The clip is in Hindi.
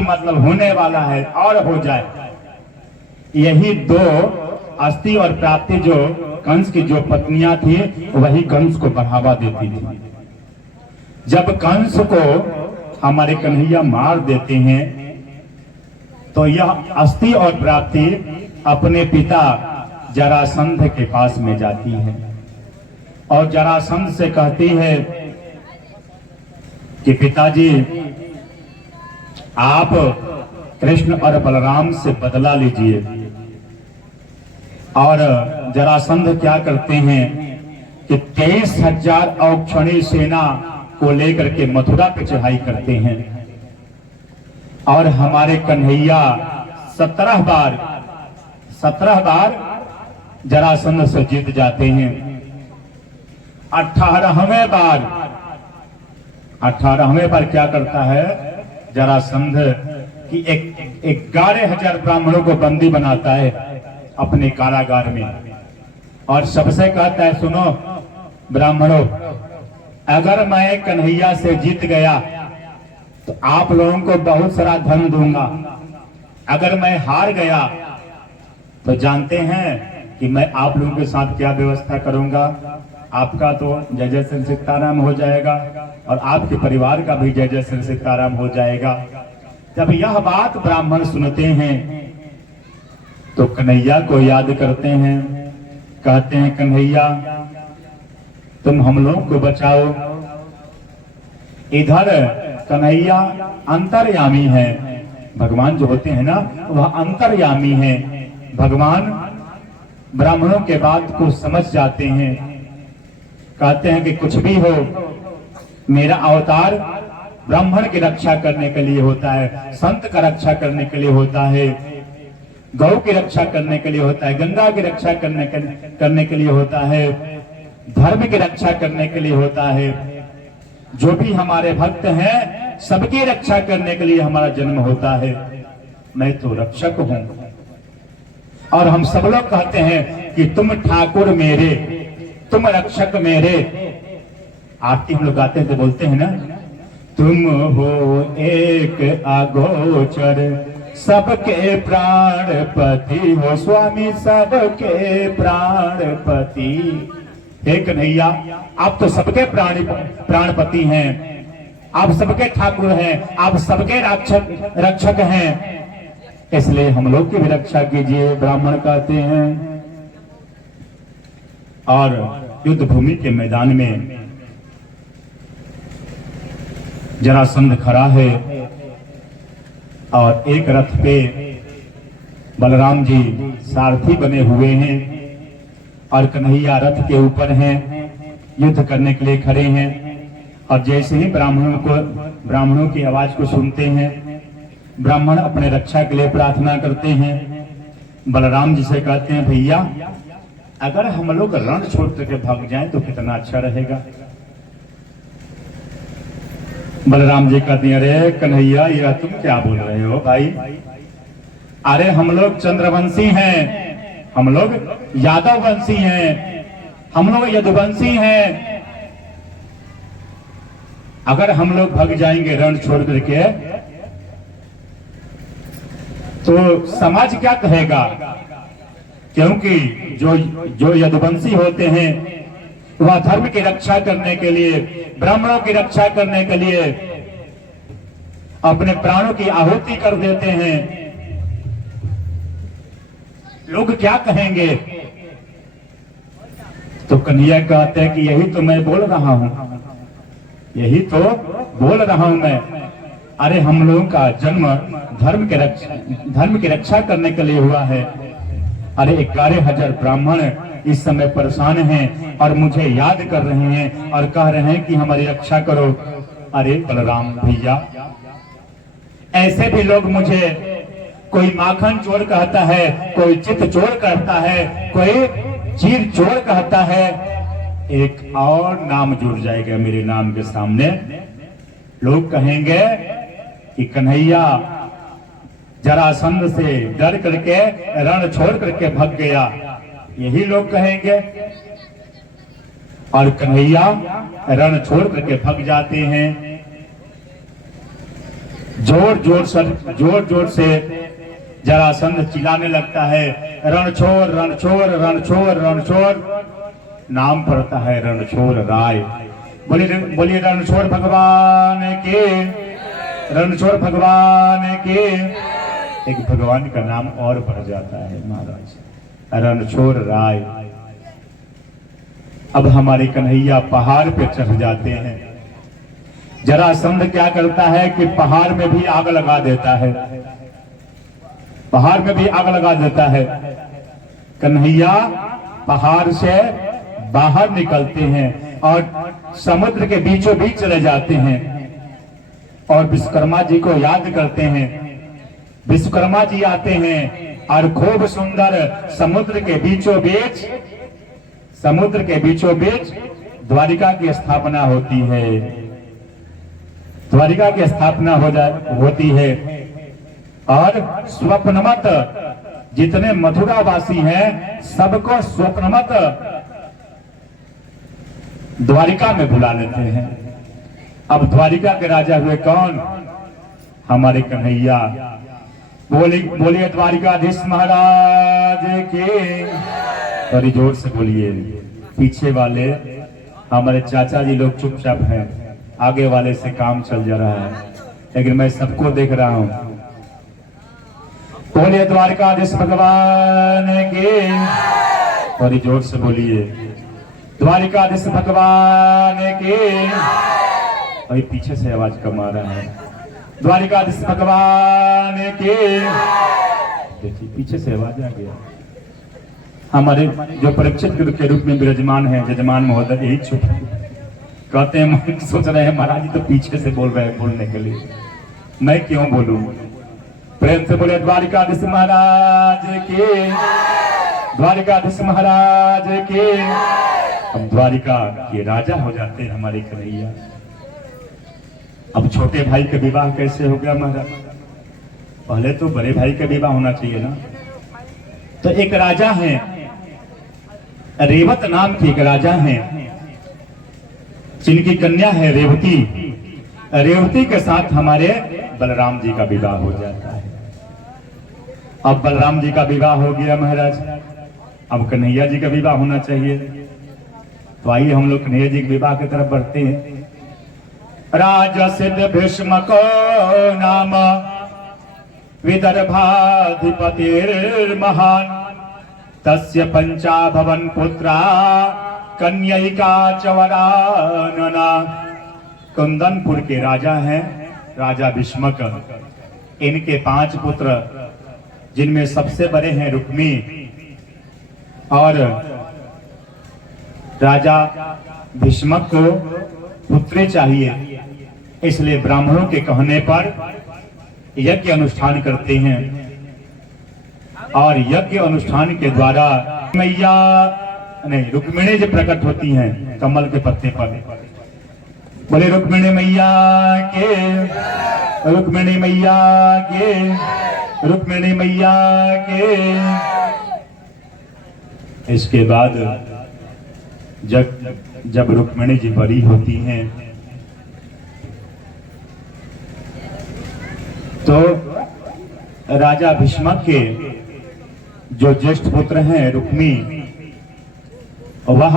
मतलब होने वाला है और हो जाए। यही दो अस्थि और प्राप्ति जो कंस की जो पत्नियां थी वही कंस को बढ़ावा देती थी। जब कंस को हमारे कन्हैया मार देते हैं तो यह अस्थि और प्राप्ति अपने पिता जरासंध के पास में जाती है और जरासंध से कहती है कि पिताजी आप कृष्ण और बलराम से बदला लीजिए। और जरासंध क्या करते हैं कि 23,000 औक्षणी सेना को लेकर के मथुरा पे चढ़ाई करते हैं और हमारे कन्हैया 17 बार जरासंध से जीत जाते हैं। 18वें बार क्या करता है जरासंध कि 11,000 ब्राह्मणों को बंदी बनाता है अपने कारागार में और सबसे कहता है सुनो ब्राह्मणों, अगर मैं कन्हैया से जीत गया तो आप लोगों को बहुत सारा धन दूंगा, अगर मैं हार गया तो जानते हैं कि मैं आप लोगों के साथ क्या व्यवस्था करूंगा। आपका तो जय जय श्री सीताराम हो जाएगा और आपके परिवार का भी जय जय श्री सीताराम हो जाएगा। जब यह बात ब्राह्मण सुनते हैं तो कन्हैया को याद करते हैं, कहते हैं कन्हैया तुम हम लोग को बचाओ। इधर कन्हैया अंतर्यामी है, भगवान जो होते हैं ना वह अंतर्यामी है। भगवान ब्राह्मणों के बात को समझ जाते हैं, कहते हैं कि कुछ भी हो मेरा अवतार ब्राह्मण की रक्षा करने के लिए होता है, संत का रक्षा करने के लिए होता है, गौ की रक्षा करने के लिए होता है, गंगा की रक्षा करने के लिए होता है, धर्म की रक्षा करने के लिए होता है। जो भी हमारे भक्त हैं सबकी रक्षा करने के लिए हमारा जन्म होता है। मैं तो रक्षक हूं और हम सब लोग कहते हैं कि तुम ठाकुर मेरे, तुम रक्षक मेरे। आरती हम लोग गाते हैं तो बोलते हैं ना, तुम हो एक अगोचर सबके प्राणपति हो स्वामी सबके प्राणपति। हे कन्हैया आप तो सबके प्राणपति हैं, आप सबके ठाकुर हैं, आप सबके रक्षक हैं, इसलिए हम लोग की भी रक्षा कीजिए, ब्राह्मण कहते हैं। और युद्ध भूमि के मैदान में जरासंध खड़ा है और एक रथ पे बलराम जी सारथी बने हुए हैं और कन्हैया रथ के ऊपर हैं, युद्ध करने के लिए खड़े हैं। और जैसे ही ब्राह्मणों की आवाज को सुनते हैं, ब्राह्मण अपने रक्षा के लिए प्रार्थना करते हैं। बलराम जी से कहते हैं भैया अगर हम लोग रण छोड़ करके भाग जाएं तो कितना अच्छा रहेगा। बलराम जी कहते हैं अरे कन्हैया ये तुम क्या बोल रहे हो भाई, अरे हम लोग चंद्रवंशी हैं, हम लोग यादव वंशी हैं, हम लोग यदुवंशी हैं। अगर हम लोग भाग जाएंगे रण छोड़ करके तो समाज क्या कहेगा, क्योंकि जो यदुवंशी होते हैं वह धर्म की रक्षा करने के लिए, ब्राह्मणों की रक्षा करने के लिए अपने प्राणों की आहुति कर देते हैं। लोग क्या कहेंगे। तो कन्हैया कहते हैं कि यही तो मैं बोल रहा हूं, यही तो बोल रहा हूं मैं। अरे हम लोगों का जन्म धर्म की रक्षा करने के लिए हुआ है। अरे 11,000 ब्राह्मण इस समय परेशान हैं और मुझे याद कर रहे हैं और कह रहे हैं कि हमारी रक्षा करो। अरे बलराम भैया ऐसे भी लोग मुझे कोई माखन चोर कहता है, कोई चित चोर कहता है, कोई चीर चोर कहता है, एक और नाम जुड़ जाएगा मेरे नाम के सामने। लोग कहेंगे कि कन्हैया जरासंध से डर करके रण छोड़ करके भाग गया, यही लोग कहेंगे। और कन्हैया रण छोड़ करके भाग जाते हैं। जोर जोर से जरासंध चिल्लाने लगता है, रणछोड़ रणछोड़ रणछोड़ रणछोड़। नाम पड़ता है रणछोड़ राय। बोलिए रणछोड़ भगवान के, रणछोड़ भगवान के। एक भगवान का नाम और बढ़ जाता है महाराज, रणछोड़ राय। अब हमारे कन्हैया पहाड़ पे चढ़ जाते हैं। जरासंध क्या करता है कि पहाड़ में भी आग लगा देता है, पहाड़ में भी आग लगा देता है। कन्हैया पहाड़ से बाहर निकलते हैं और समुद्र के बीचों बीच चले जाते हैं और विश्वकर्मा जी को याद करते हैं। विश्वकर्मा जी आते हैं और खूब सुंदर समुद्र के बीचों बीच द्वारिका की स्थापना होती है। द्वारिका की स्थापना होती है और स्वप्नमत जितने मथुरावासी हैं सबको स्वप्नमत द्वारिका में बुला लेते हैं। अब द्वारिका के राजा हुए कौन? हमारे कन्हैया। बोलिए द्वारिकाधीश महाराज के। थोड़ी जोर से बोलिए। पीछे वाले हमारे चाचा जी लोग चुपचाप हैं, आगे वाले से काम चल जा रहा है, लेकिन मैं सबको देख रहा हूं। बोलिए द्वारिकाधीश भगवान के। थोड़ी जोर से बोलिए द्वारिकाधीश भगवान के। अभी पीछे से आवाज कम आ रहा है। द्वारिकाधीश भगवान के। देखिए पीछे से आवाज आ गया। हमारे जो परीक्षित के रूप में विराजमान है जजमान महोदय, यही चुप कहते हैं, सोच रहे हैं महाराज जी तो पीछे से बोल रहे हैं बोलने के लिए, मैं क्यों बोलूं। प्रेम से बोले द्वारिकाधीश महाराज के, द्वारिकाधीश महाराज के। हम द्वारिका के राजा हो जाते हैं हमारे कन्हैया। अब छोटे भाई का विवाह कैसे हो गया महाराज? पहले तो बड़े भाई का विवाह होना चाहिए ना। तो एक राजा है, रेवत नाम की एक राजा है, जिनकी कन्या है रेवती। रेवती के साथ हमारे बलराम जी का विवाह हो जाता है। अब बलराम जी का विवाह हो गया महाराज, अब कन्हैया जी का विवाह होना चाहिए। तो आइए हम लोग कन्हैया जी के विवाह की तरफ बढ़ते हैं। राजा सिद्ध भीष्म को नाम विदर्भाधिपतिर्महान, तस्य पंचाभवन पुत्रा कन्यैका चवरानना। कुंदनपुर के राजा हैं राजा भीष्मक। इनके 5 पुत्र, जिनमें सबसे बड़े हैं रुक्मी। और राजा भीष्मक को पुत्री चाहिए, इसलिए ब्राह्मणों के कहने पर यज्ञ अनुष्ठान करते हैं और यज्ञ अनुष्ठान के द्वारा मैया नहीं रुक्मिणी जी प्रकट होती हैं कमल के पत्ते पर। बोले रुक्मिणी मैया के, रुक्मिणी मैया के, रुक्मिणी मैया के। इसके बाद जब रुक्मिणी जी बड़ी होती हैं तो राजा भीष्मक के जो ज्येष्ठ पुत्र हैं रुक्मी, वह